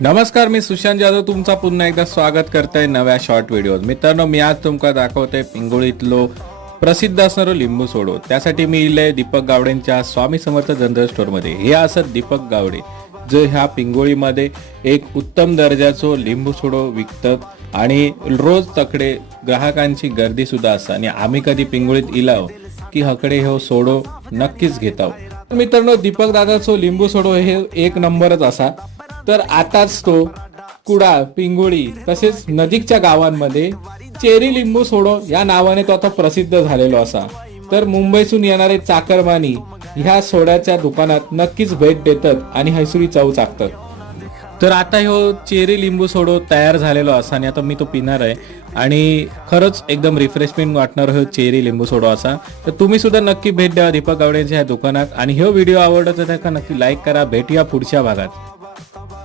नमस्कार, मी सुशांत जाधव तुमचा पुन्हा एकदा स्वागत करतोय नव्या शॉर्ट व्हिडिओत। मित्रांनो, मी आज तुमका दाखवतोय पिंगोळीतलो प्रसिद्ध असणारो लिंबू सोडो। त्यासाठी मी इले दीपक गावडेंच्या स्वामी समर्थ जनरल स्टोर मध्ये। हे असत दीपक गावडे, जो ह्या पिंगोळीमध्ये एक उत्तम दर्जाचो लिंबू सोडो विकतात आणि रोज तकडे ग्राहकांची गर्दी सुद्धा असता आणि आम्ही कधी पिंगोळीत इलाव की हकडे हो सोडो नक्कीच घेताव। मित्रांनो, दीपक दादाचो लिंबू सोडो हे एक नंबरच असा। तर आताच तो कुडाळ, पिंगोळी तसेच नजीकच्या गावांमध्ये चेरी लिंबू सोडो या नावाने तो आता प्रसिद्ध झालेलो असा। तर मुंबईतून येणारे चाकरमानी ह्या सोड्याच्या दुकानात नक्कीच भेट देतात आणि हैसुरी चव चाकतात। तर आता ह्यो चेरी लिंबू सोडो तयार झालेलो असा आणि आता मी तो पिणार आहे आणि खरंच एकदम रिफ्रेशमेंट वाटणार हो चेरी लिंबू सोडो असा। तर तुम्ही सुद्धा नक्की भेट द्या दीपक गावडेंच्या ह्या दुकानात आणि हा व्हिडिओ आवडला तर नक्की लाईक करा। भेटूया पुढच्या भागात।